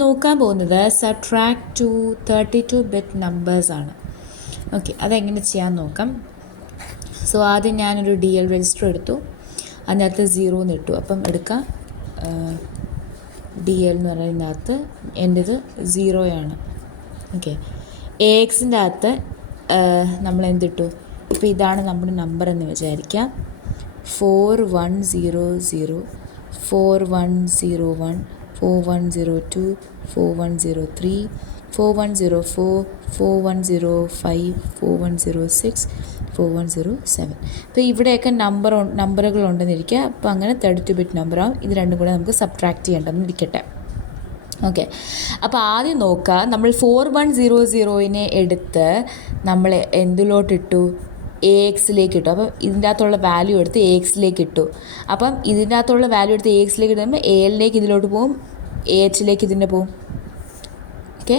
നോക്കാൻ പോകുന്നത് subtract to 32 bit നമ്പേഴ്സാണ്. Okay, അതെങ്ങനെ ചെയ്യാൻ നോക്കാം. സോ ആദ്യം ഞാനൊരു DL രജിസ്റ്റർ എടുത്തു, അതിനകത്ത് 0 എന്ന് ഇട്ടു. അപ്പം എടുക്കാം DL എന്ന് പറയുന്നതിനകത്ത് എൻ്റെത് 0 ആണ്. ഓക്കെ, AXൻ്റെ അകത്ത് നമ്മൾ എന്തിട്ടു? ഇപ്പോൾ ഇതാണ് നമ്മുടെ നമ്പർ എന്ന് വിചാരിക്കാം. 4100 4101 4102 4103 4104 4105 4106 4107. ഇപ്പോൾ ഇവിടെയൊക്കെ നമ്പറുകളുണ്ടെന്നിരിക്കുക. അപ്പോൾ അങ്ങനെ 32 ബിറ്റ് നമ്പറാവും. ഇത് രണ്ടും കൂടെ നമുക്ക് സബ്ട്രാക്ട് ചെയ്യേണ്ടതെന്ന് ഇരിക്കട്ടെ. ഓക്കെ, അപ്പോൾ ആദ്യം നോക്കുക, നമ്മൾ 4100നെ എടുത്ത് നമ്മൾ എന്തിലോട്ടിട്ടു? AXലേക്ക് ഇട്ടു. അപ്പം ഇതിൻ്റെ അകത്തുള്ള വാല്യൂ എടുത്ത് AXലേക്ക് ഇട്ടു. അപ്പം ഇതിൻ്റെ അകത്തുള്ള വാല്യൂ എടുത്ത് AXലേക്ക് ഇടുമ്പോൾ ALലേക്ക് ഇതിലോട്ട് പോകും, AHലേക്ക് ഇതിൻ്റെ പോകും. ഓക്കെ,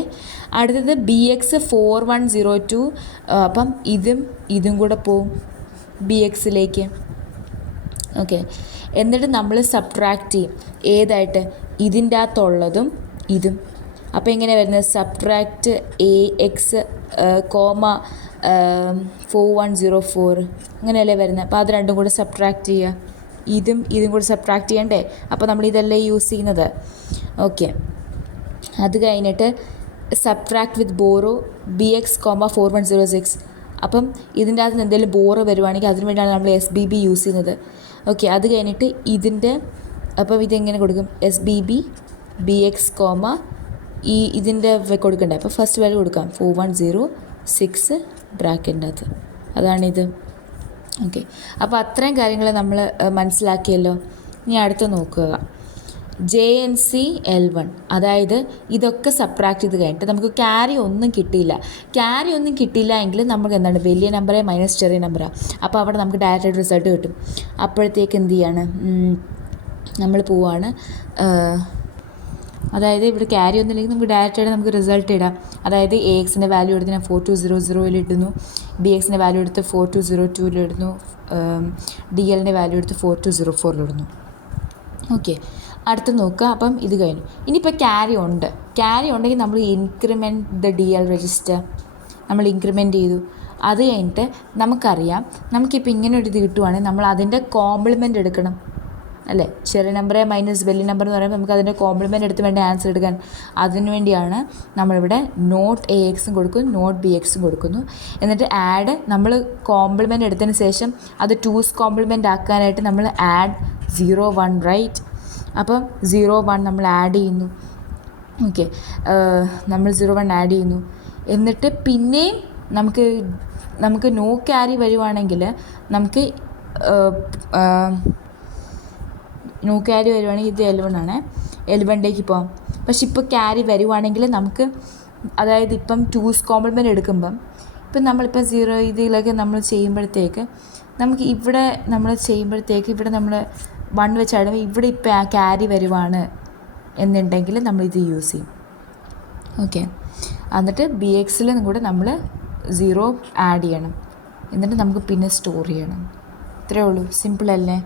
അടുത്തത് BX 4102. അപ്പം ഇതും കൂടെ പോവും BXലേക്ക്. ഓക്കെ, എന്നിട്ട് നമ്മൾ സബ്ട്രാക്ട് ചെയ്യും. ഏതായിട്ട്? ഇതിൻ്റെ അകത്തുള്ളതും ഇതും. അപ്പോൾ എങ്ങനെ വരുന്നത്? സബ്ട്രാക്ട് AX, 4104 അങ്ങനെയല്ലേ വരുന്നത്. അപ്പോൾ അത് രണ്ടും കൂടെ സബ്ട്രാക്ട് ചെയ്യുക. ഇതും കൂടെ സബ്ട്രാക്ട് ചെയ്യണ്ടേ? അപ്പോൾ നമ്മൾ ഇതല്ലേ യൂസ് ചെയ്യുന്നത്. ഓക്കെ, അത് കഴിഞ്ഞിട്ട് സബ്ട്രാക്ട് വിത്ത് ബോറോ BX, 4106. അപ്പം ഇതിൻ്റെ അകത്ത് എന്തെങ്കിലും ബോറോ വരുവാണെങ്കിൽ അതിന് വേണ്ടിയാണ് നമ്മൾ SBB യൂസ് ചെയ്യുന്നത്. ഓക്കെ, അത് കഴിഞ്ഞിട്ട് അപ്പം ഇതെങ്ങനെ കൊടുക്കും? SBB BX, ഇതിൻ്റെ കൊടുക്കണ്ടേ? അപ്പോൾ ഫസ്റ്റ് വാല്യൂ കൊടുക്കാം 4106 ബ്രാക്കറ്റിൻ്റെ അകത്ത്. അതാണിത്. ഓക്കെ, അപ്പോൾ അത്രയും കാര്യങ്ങൾ നമ്മൾ മനസ്സിലാക്കിയല്ലോ. ഇനി അടുത്ത് നോക്കുക, JNC L1. അതായത് ഇതൊക്കെ സബ്ട്രാക്ട് ചെയ്ത് കഴിഞ്ഞിട്ട് നമുക്ക് ക്യാരി ഒന്നും കിട്ടിയില്ല എങ്കിൽ നമുക്ക് എന്താണ്? വലിയ നമ്പറേ മൈനസ് ചെറിയ നമ്പറാണ്. അപ്പോൾ അവിടെ നമുക്ക് ഡയറക്റ്റായിട്ട് റിസൾട്ട് കിട്ടും. അപ്പോഴത്തേക്ക് എന്ത് ചെയ്യാണ്? നമ്മൾ പോവാണ്. അതായത് ഇവിടെ ക്യാരി ഒന്നുമില്ലെങ്കിൽ നമുക്ക് ഡയറക്റ്റായിട്ട് നമുക്ക് റിസൾട്ട് ഇടാം. അതായത് AXൻ്റെ വാല്യൂ എടുത്ത് ഞാൻ 4200 ഇടുന്നു, BXൻ്റെ വാല്യൂ എടുത്ത് 4202 ഇടുന്നു, DLൻ്റെ വാല്യൂ എടുത്ത് 4204 ഇടുന്നു. ഓക്കെ, അടുത്ത് നോക്കുക. അപ്പം ഇത് കഴിഞ്ഞു. ഇനിയിപ്പോൾ ക്യാരി ഉണ്ടെങ്കിൽ നമ്മൾ ഇൻക്രിമെൻറ്റ് ദ DL രജിസ്റ്റർ നമ്മൾ ഇൻക്രിമെൻറ്റ് ചെയ്തു. അത് കഴിഞ്ഞിട്ട് നമുക്കറിയാം, നമുക്കിപ്പോൾ ഇങ്ങനെ ഒരു ഇത് കിട്ടുവാണെങ്കിൽ നമ്മൾ അതിൻ്റെ കോംപ്ലിമെൻറ്റ് എടുക്കണം അല്ലേ? ചെറിയ നമ്പറേ മൈനസ് വലിയ നമ്പർ എന്ന് പറയുമ്പോൾ നമുക്ക് അതിൻ്റെ കോംപ്ലിമെൻ്റ് എടുത്ത് വേണ്ട ആൻസർ എടുക്കാൻ. അതിന് വേണ്ടിയാണ് നമ്മളിവിടെ നോട്ട് AXും കൊടുക്കുന്നു, നോട്ട് BXും കൊടുക്കുന്നു. എന്നിട്ട് ആഡ്, നമ്മൾ കോംപ്ലിമെൻ്റ് എടുത്തതിന് ശേഷം അത് 2's കോംപ്ലിമെൻ്റ് ആക്കാനായിട്ട് നമ്മൾ ആഡ് 01, റൈറ്റ്? അപ്പം 01 നമ്മൾ ആഡ് ചെയ്യുന്നു. ഓക്കെ, നമ്മൾ 01 ആഡ് ചെയ്യുന്നു. എന്നിട്ട് പിന്നെയും നമുക്ക് നോ ക്യാരി വരുവാണെങ്കിൽ ഇത് L1 ആണ്. L1ലേക്ക് പോകാം. പക്ഷെ ഇപ്പോൾ ക്യാരി വരുവാണെങ്കിൽ നമുക്ക്, അതായത് ഇപ്പം 2's കോംപ്ലിമെൻ്റ് എടുക്കുമ്പം ഇപ്പം നമ്മളിപ്പോൾ 0 ഇതിലൊക്കെ നമ്മൾ ചെയ്യുമ്പോഴത്തേക്ക് നമുക്ക് ഇവിടെ നമ്മൾ 1 വെച്ചാടുമ്പോൾ ഇവിടെ ഇപ്പോൾ ആ ക്യാരി വരുവാണ് എന്നുണ്ടെങ്കിൽ നമ്മളിത് യൂസ് ചെയ്യും. ഓക്കെ, എന്നിട്ട് BXലും കൂടെ നമ്മൾ 0 ആഡ് ചെയ്യണം. എന്നിട്ട് നമുക്ക് പിന്നെ സ്റ്റോർ ചെയ്യണം. ഇത്രയേ ഉള്ളൂ. സിമ്പിൾ അല്ലേ?